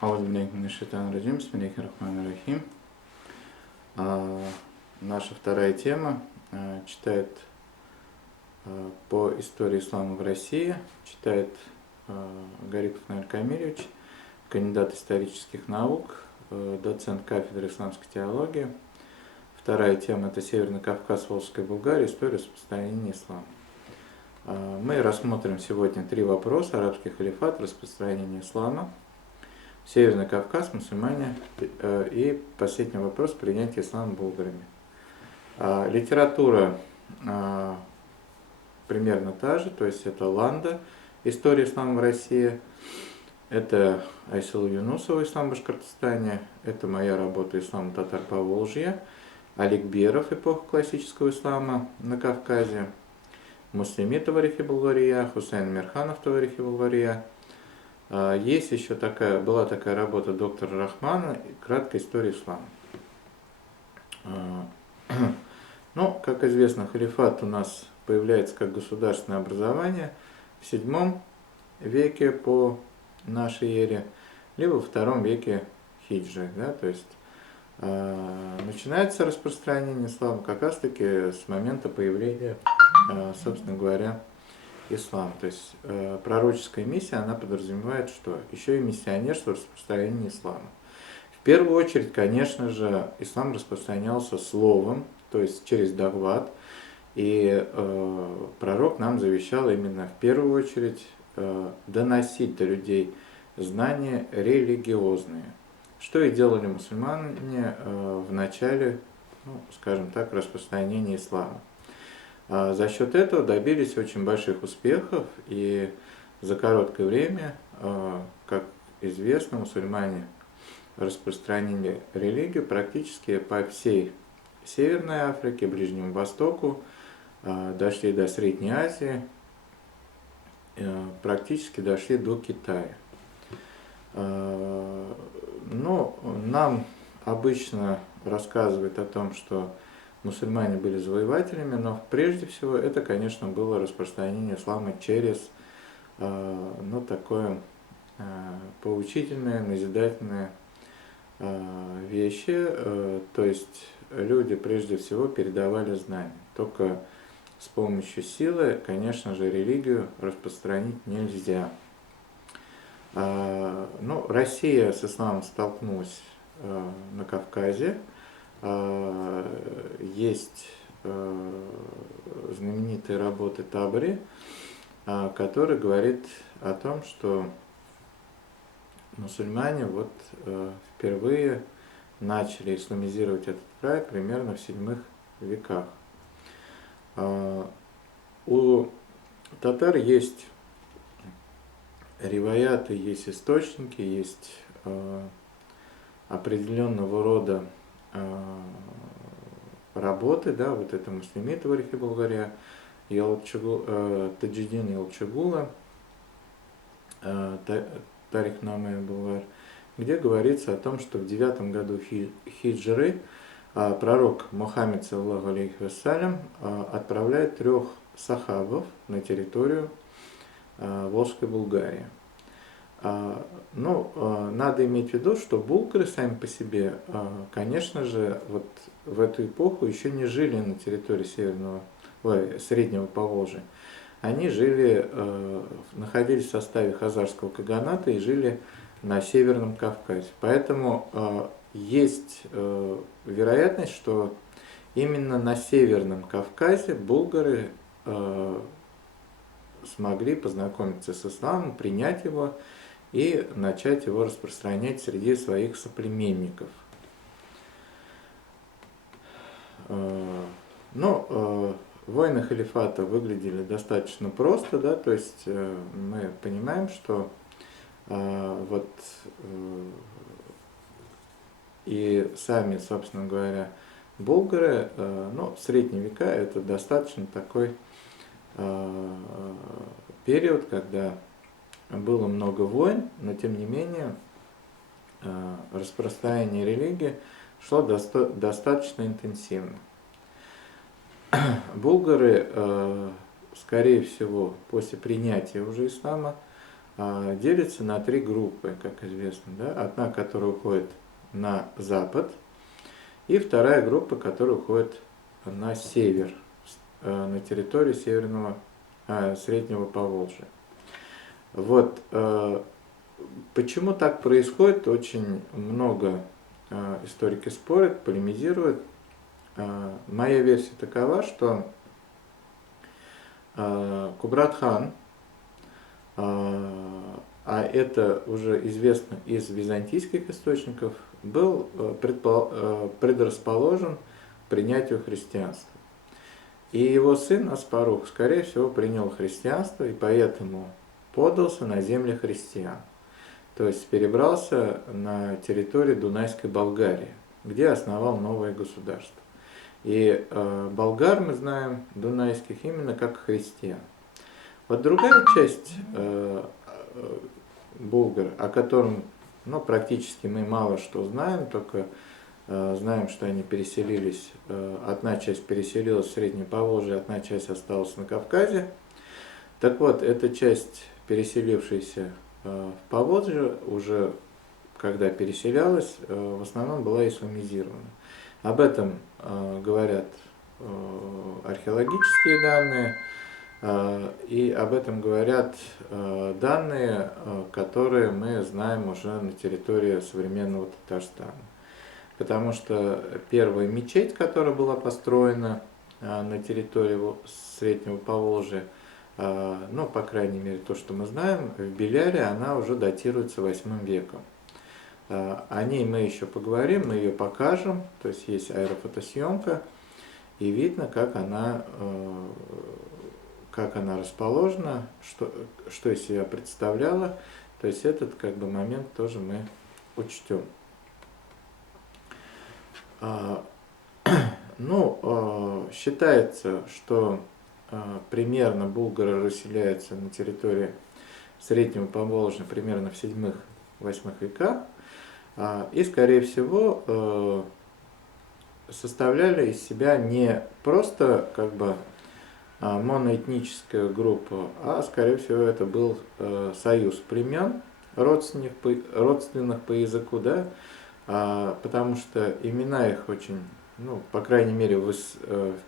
Бисмиллахир-рахманир-рахим. Наша вторая тема читает по истории ислама в России, читает Гарипов Наиль Камильевич, кандидат исторических наук, доцент кафедры исламской теологии. Вторая тема – это Северный Кавказ, Волжская Булгария, история распространения ислама. Мы рассмотрим сегодня три вопроса: арабский халифат, распространение ислама, Северный Кавказ, мусульмане и последний вопрос – принятие ислама булгарами. Литература примерно та же, то есть это Ланда, история ислама в России, это Айсулу Юнусова, ислам в Башкортостане, это моя работа «Ислам татар по Волжье», Аликберов, эпоха классического ислама на Кавказе, Муслими Таварихи Булгария, Хусейн Мирханов Таварихи Булгария. Есть еще была такая работа доктора Рахмана «Краткая история ислама». Ну, как известно, халифат у нас появляется как государственное образование в VII веке по нашей эре, либо в II веке хиджры, да, то есть начинается распространение ислама как раз таки с момента появления, собственно говоря, ислам. То есть пророческая миссия, она подразумевает, что еще и миссионерство, распространение ислама. В первую очередь, конечно же, ислам распространялся словом, то есть через дагват, и пророк нам завещал именно в первую очередь доносить до людей знания религиозные, что и делали мусульмане в начале, скажем так, распространения ислама. За счет этого добились очень больших успехов, и за короткое время, как известно, мусульмане распространили религию практически по всей Северной Африке, Ближнему Востоку, дошли до Средней Азии, практически дошли до Китая. Но нам обычно рассказывают о том, что мусульмане были завоевателями, но прежде всего это, конечно, было распространение ислама через такое поучительное, назидательное вещи, то есть люди прежде всего передавали знания. Только с помощью силы, конечно же, религию распространить нельзя. Россия с исламом столкнулась на Кавказе. Есть знаменитые работы Табари, который говорит о том, что мусульмане впервые начали исламизировать этот край примерно в VII веках. У татар есть риваяты, есть источники, есть определенного рода работы, да, вот это Муслими Таварихи Булгария, Таджиддин Ялчагула, Тарих Наме Булгар, где говорится о том, что в 9 году хиджры пророк Мухаммед, саллаллаху алейхи вассалям, отправляет 3 сахабов на территорию Волжской Булгарии. Надо иметь в виду, что булгары сами по себе, конечно же, вот в эту эпоху еще не жили на территории Среднего Поволжья. Они находились в составе хазарского каганата и жили на Северном Кавказе. Поэтому есть вероятность, что именно на Северном Кавказе булгары смогли познакомиться с исламом, принять его и начать его распространять среди своих соплеменников. Войны халифата выглядели достаточно просто, да, то есть мы понимаем, что и сами, собственно говоря, булгары, в средние века это достаточно такой период, когда было много войн, но тем не менее распространение религии шло достаточно интенсивно. Булгары, скорее всего, после принятия уже ислама, делится на три группы, как известно. Да? Одна, которая уходит на запад, и вторая группа, которая уходит на север, на территории Среднего Поволжья. Вот, почему так происходит, очень много историки спорят, полемизируют. Моя версия такова, что Кубрат-хан, а это уже известно из византийских источников, был предрасположен к принятию христианства. И его сын Аспарух, скорее всего, принял христианство и поэтому подался на земли христиан. То есть перебрался на территорию Дунайской Болгарии, где основал новое государство. И болгар мы знаем, дунайских, именно как христиан. Вот другая часть булгар, о котором практически мы мало что знаем, только знаем, что они переселились, одна часть переселилась в Среднее Поволжье, одна часть осталась на Кавказе. Так вот, эта часть, переселившаяся в Поволжье, уже когда переселялась, в основном была исламизирована. Об этом говорят археологические данные, и об этом говорят данные, которые мы знаем уже на территории современного Татарстана. Потому что первая мечеть, которая была построена на территории Среднего Поволжья, по крайней мере, то, что мы знаем, в Беляре, она уже датируется 8 веком. О ней мы еще поговорим, мы ее покажем, то есть есть аэрофотосъемка, и видно, как она расположена, что из себя представляла, то есть этот момент тоже мы учтем. Считается, что примерно булгары расселяются на территории Среднего Поволжья примерно в 7-8 веках, и, скорее всего, составляли из себя не просто моноэтническая группа, а, скорее всего, это был союз племен, родственных по языку, да, потому что имена их очень, по крайней мере, в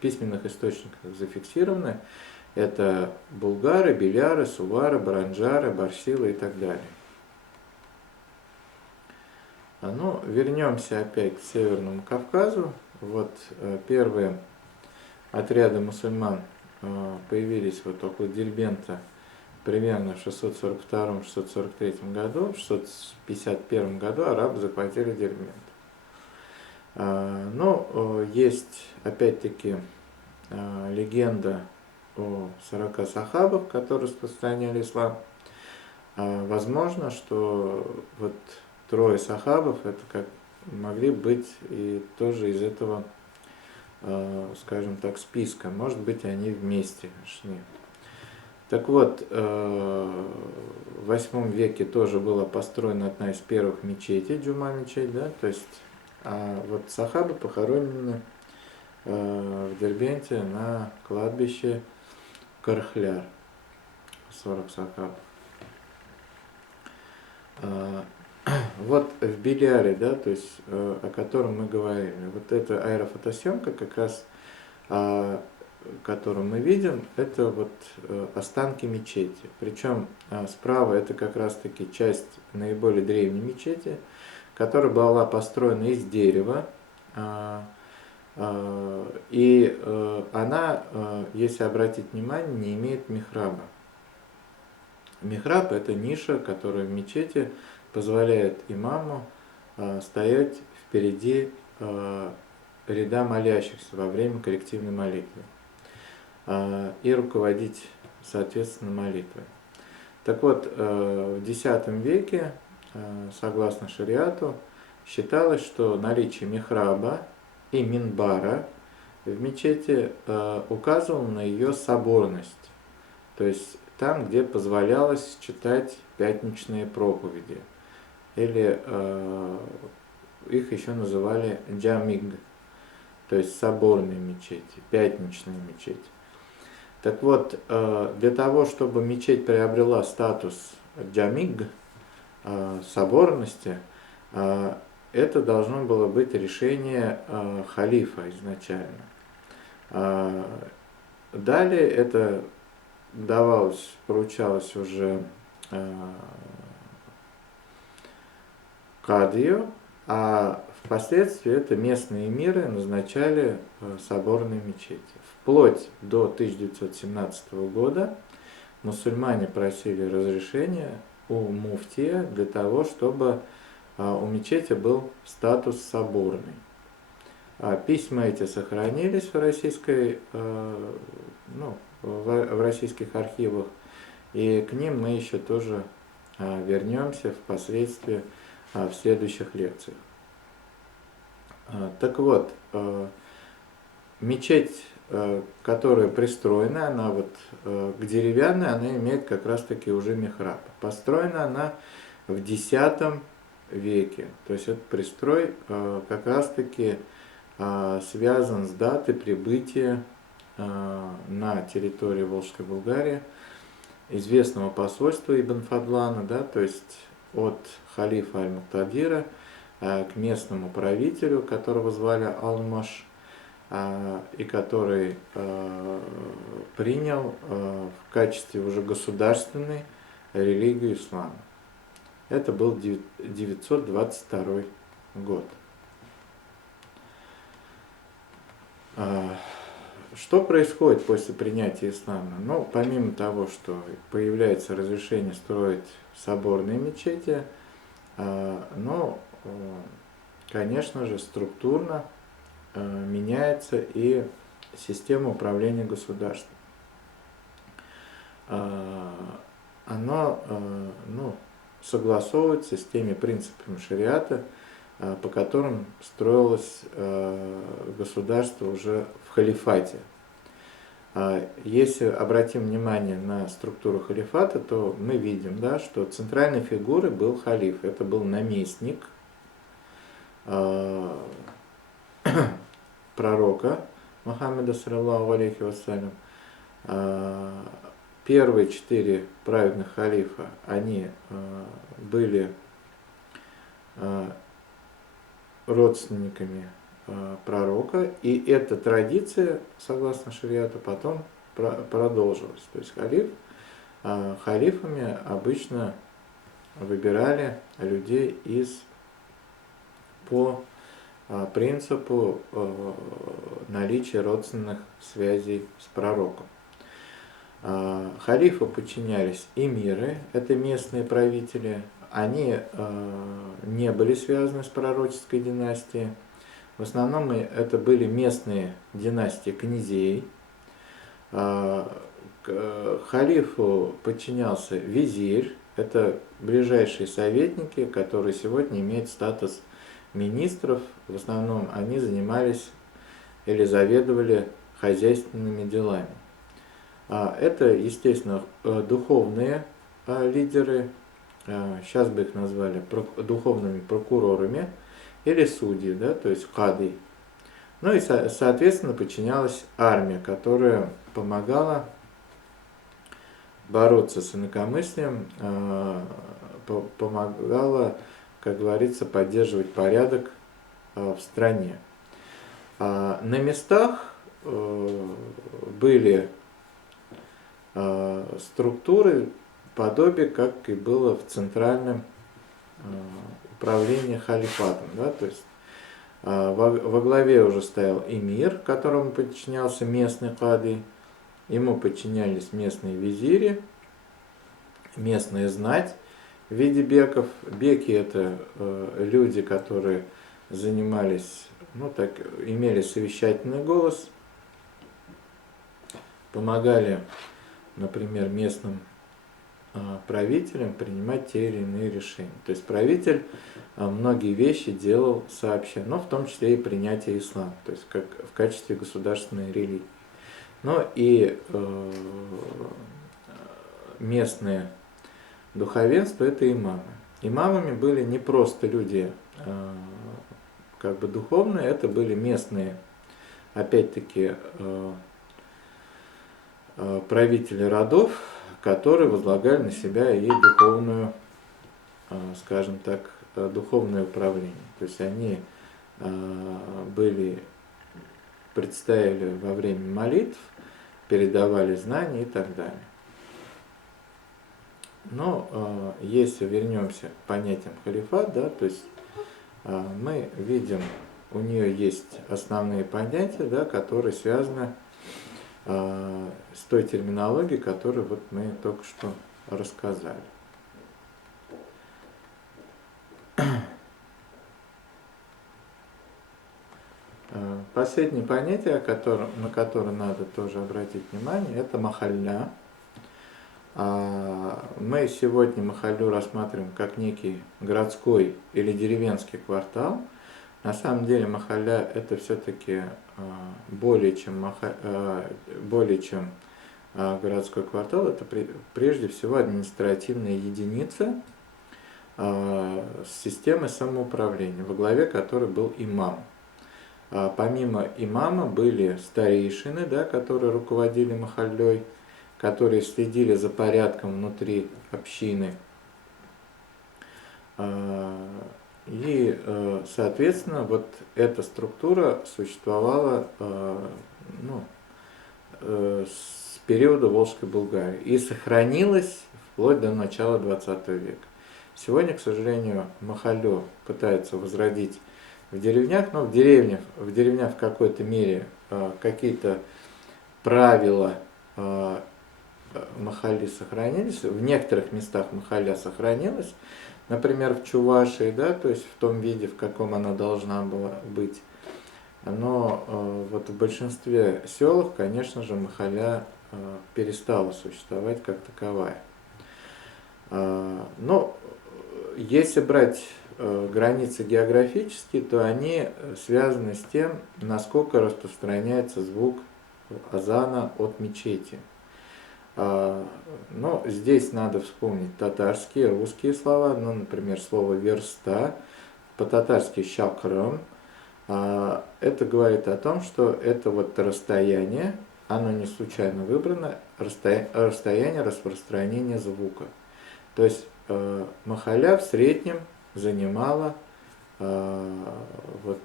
письменных источниках зафиксированы. Это булгары, беляры, сувары, баранджары, барсилы и так далее. Вернемся опять к Северному Кавказу. Вот первые отряды мусульман появились вот около Дербента примерно в 642-643 году. В 651 году арабы захватили Дербент. Есть опять-таки легенда о 40 сахабах, которые распространяли ислам. Возможно, что вот 3 сахабов это могли быть и тоже из этого, скажем так, списка. Может быть, они вместе шли. Так вот, в 8 веке тоже была построена одна из первых мечетей, Джума-мечеть, да, то есть вот сахабы похоронены в Дербенте на кладбище Кархляр, 40 сахабов. Вот в Беляре, да, то есть о котором мы говорили, вот эта аэрофотосъемка как раз, которую мы видим, это вот останки мечети. Причем справа это как раз таки часть наиболее древней мечети, которая была построена из дерева, и она, если обратить внимание, не имеет михраба. Михраб – это ниша, которая в мечети позволяет имаму стоять впереди ряда молящихся во время коллективной молитвы и руководить, соответственно, молитвой. Так вот, в X веке, согласно шариату, считалось, что наличие михраба и минбара в мечети указывало на ее соборность, то есть там, где позволялось читать пятничные проповеди, или их еще называли джамиг, то есть соборные мечети, пятничные мечети. Так вот, для того, чтобы мечеть приобрела статус джамиг, соборности, это должно было быть решение халифа изначально. Далее это давалось, поручалось уже кадию, а впоследствии это местные эмиры назначали соборные мечети. Вплоть до 1917 года мусульмане просили разрешения у муфтия для того, чтобы у мечети был статус соборный. Письма эти сохранились в в российских архивах, и к ним мы еще тоже вернемся впоследствии в следующих лекциях. Так вот, мечеть, которая пристроена, она вот к деревянной, она имеет как раз таки уже михраб. Построена она в X веке, то есть этот пристрой как раз таки связан с датой прибытия на территории Волжской Булгарии известного посольства Ибн Фадлана, да, то есть от халифа Аль-Муктадира к местному правителю, которого звали Алмаш, и который принял в качестве уже государственной религию ислама. Это был 922 год. Что происходит после принятия ислама? Ну, помимо того, что появляется разрешение строить соборные мечети, конечно же, структурно меняется и система управления государством. Оно согласовывается с теми принципами шариата, по которым строилось государство уже в халифате. Если обратим внимание на структуру халифата, то мы видим, да, что центральной фигурой был халиф. Это был наместник пророка Мухаммеда, саллаллаху алейхи вассалям. Первые 4 праведных халифа, они были родственниками пророка, и эта традиция, согласно шариату, потом продолжилась. То есть халифами обычно выбирали людей по принципу наличия родственных связей с пророком. Халифу подчинялись эмиры, это местные правители. Они не были связаны с пророческой династией. В основном это были местные династии князей. Халифу подчинялся визирь, это ближайшие советники, которые сегодня имеют статус министров. В основном они занимались или заведовали хозяйственными делами. Это, естественно, духовные лидеры, сейчас бы их назвали духовными прокурорами или судьи, да, то есть кади. Ну и, соответственно, подчинялась армия, которая помогала бороться с инакомыслием, помогала, как говорится, поддерживать порядок в стране. На местах были структуры, подобие, как и было в центральном управлении халифатом. Да? То есть во главе уже стоял эмир, которому подчинялся местный кади, ему подчинялись местные визири, местная знать в виде беков. Беки — это люди, которые занимались, имели совещательный голос, помогали, например, местным правителям принимать те или иные решения. То есть правитель многие вещи делал сообща, но в том числе и принятие ислама, то есть как в качестве государственной религии. Но и местное духовенство — это имамы. Имамами были не просто люди духовные, это были местные, опять-таки, правители родов, которые возлагали на себя и духовную, скажем так, духовное управление. То есть они предстояли во время молитв, передавали знания и так далее. Но если вернемся к понятиям халифат, да, то есть мы видим, у нее есть основные понятия, да, которые связаны с той терминологией, которую вот мы только что рассказали. Последнее понятие, на которое надо тоже обратить внимание, это махалля. Мы сегодня махаллю рассматриваем как некий городской или деревенский квартал. На самом деле махалля это все-таки более чем городской квартал, это прежде всего административная единица с системой самоуправления, во главе которой был имам. Помимо имама были старейшины, да, которые руководили махаллей, которые следили за порядком внутри общины. И, соответственно, вот эта структура существовала с периода Волжской Булгарии и сохранилась вплоть до начала 20 века. Сегодня, к сожалению, махаллю пытаются возродить в деревнях, но в деревнях в какой-то мере какие-то правила махалли сохранились, в некоторых местах махалля сохранилась, например, в Чувашии, да, то есть в том виде, в каком она должна была быть. Но вот в большинстве сел, конечно же, махалля перестала существовать как таковая. Но если брать границы географические, то они связаны с тем, насколько распространяется звук азана от мечети. Но здесь надо вспомнить татарские, русские слова, ну, например, слово «верста», по-татарски «шакрам». Это говорит о том, что это вот расстояние, оно не случайно выбрано, расстояние распространения звука. То есть махалля в среднем занимала вот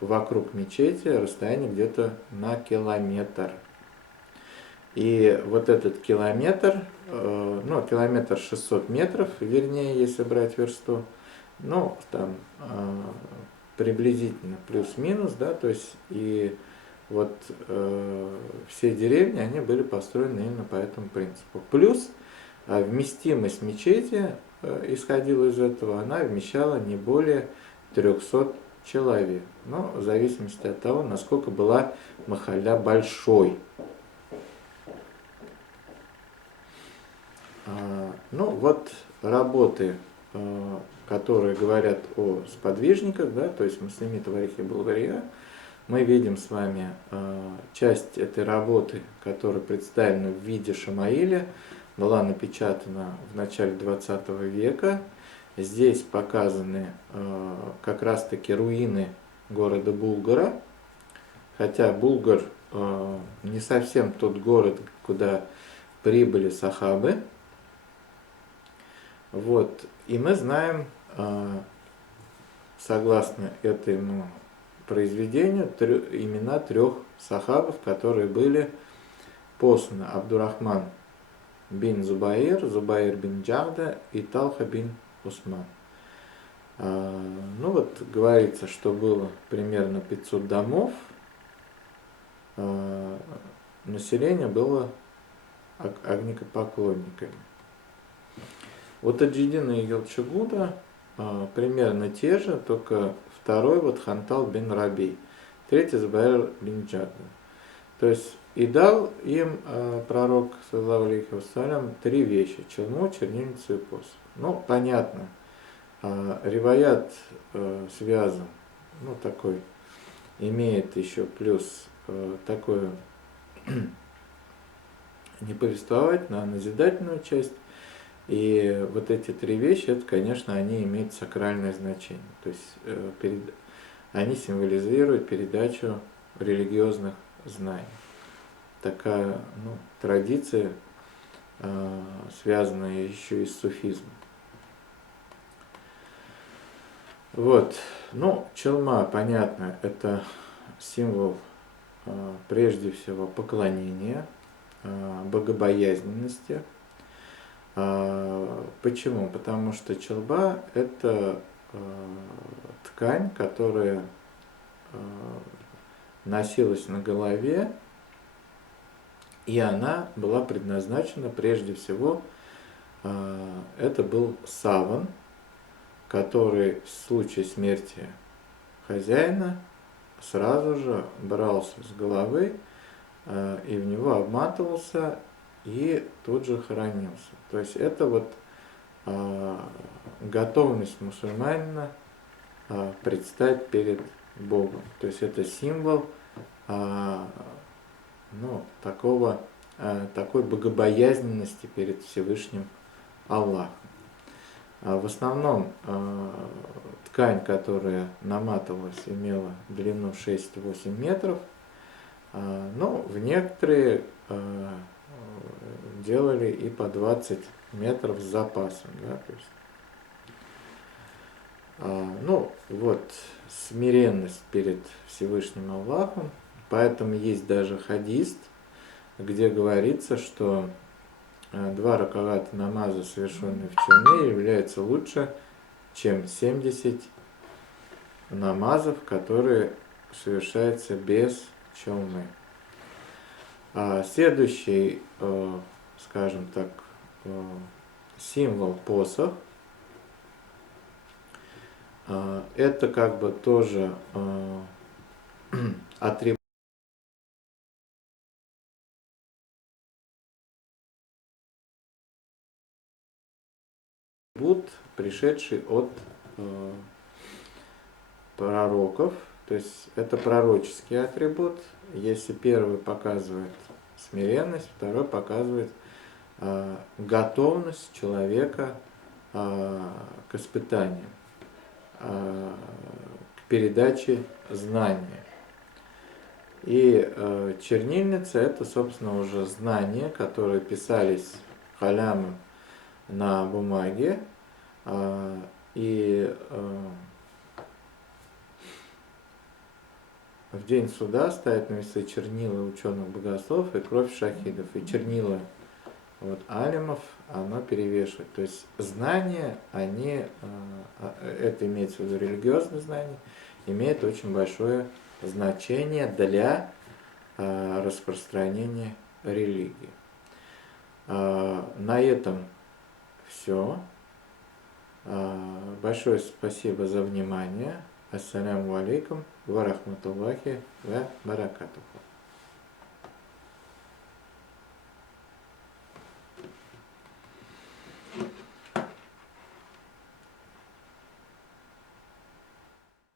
вокруг мечети расстояние где-то на километр. И вот этот километр, километр 600 метров, вернее, если брать версту, там приблизительно плюс-минус, да, то есть и вот все деревни, они были построены именно по этому принципу. Плюс вместимость мечети исходила из этого, она вмещала не более 300 человек, но в зависимости от того, насколько была махалля большой. Вот работы, которые говорят о сподвижниках, да, то есть Муслимит Варихи Булгария, мы видим с вами часть этой работы, которая представлена в виде Шамаиля, была напечатана в начале 20 века. Здесь показаны как раз-таки руины города Булгара, хотя Булгар не совсем тот город, куда прибыли сахабы. Вот. И мы знаем, согласно этому произведению, имена 3 сахабов, которые были посланы: Абдурахман бин Зубаир, Зубаир бин Джахда и Талха бин Усман. Говорится, что было примерно 500 домов, население было огнекопоклонниками. У Таджиддина и Елчугуда примерно те же, только второй Хантал бин Раби, третий Зубаир бин Джадда. То есть и дал им пророк, саллаллаху алейхи вассалям, 3 вещи: челму, чернильницу и посох. Понятно, риваят связан, такой, имеет еще плюс такое не повествовательную, а назидательную часть. И вот эти 3 вещи, это, конечно, они имеют сакральное значение. То есть они символизируют передачу религиозных знаний. Такая традиция связанные еще и с суфизмом. Вот, ну, челма, понятно, это символ прежде всего поклонения, богобоязненности. Почему? Потому что челба – это ткань, которая носилась на голове, и она была предназначена прежде всего, это был саван, который в случае смерти хозяина сразу же брался с головы и в него обматывался и тут же хоронился. То есть это вот готовность мусульманина предстать перед Богом. То есть это символ такой богобоязненности перед Всевышним Аллахом. В основном ткань, которая наматывалась, имела длину 6-8 метров, но в некоторые делали и по 20 метров с запасом. Да, то есть, ну вот, смиренность перед Всевышним Аллахом, поэтому есть даже хадис, где говорится, что 2 ракавата намаза, совершенные в челме, являются лучше, чем 70 намазов, которые совершаются без челмы. Следующий, скажем так, символ посох. Это как бы тоже атрибут, пришедший от пророков, то есть это пророческий атрибут. Если первый показывает смиренность, второй показывает готовность человека к испытанию, к передаче знания. И чернильница – это, собственно, уже знания, которые писались халямом на бумаге, и в день суда ставят на весы чернила ученых-богословов и кровь шахидов. И чернила алимов, оно перевешивает. То есть знания, это имеется в виду религиозные знания, имеет очень большое значение для распространения религии. На этом все. Большое спасибо за внимание. Ассаляму алейкум ва рахматуллахи ва баракатуху.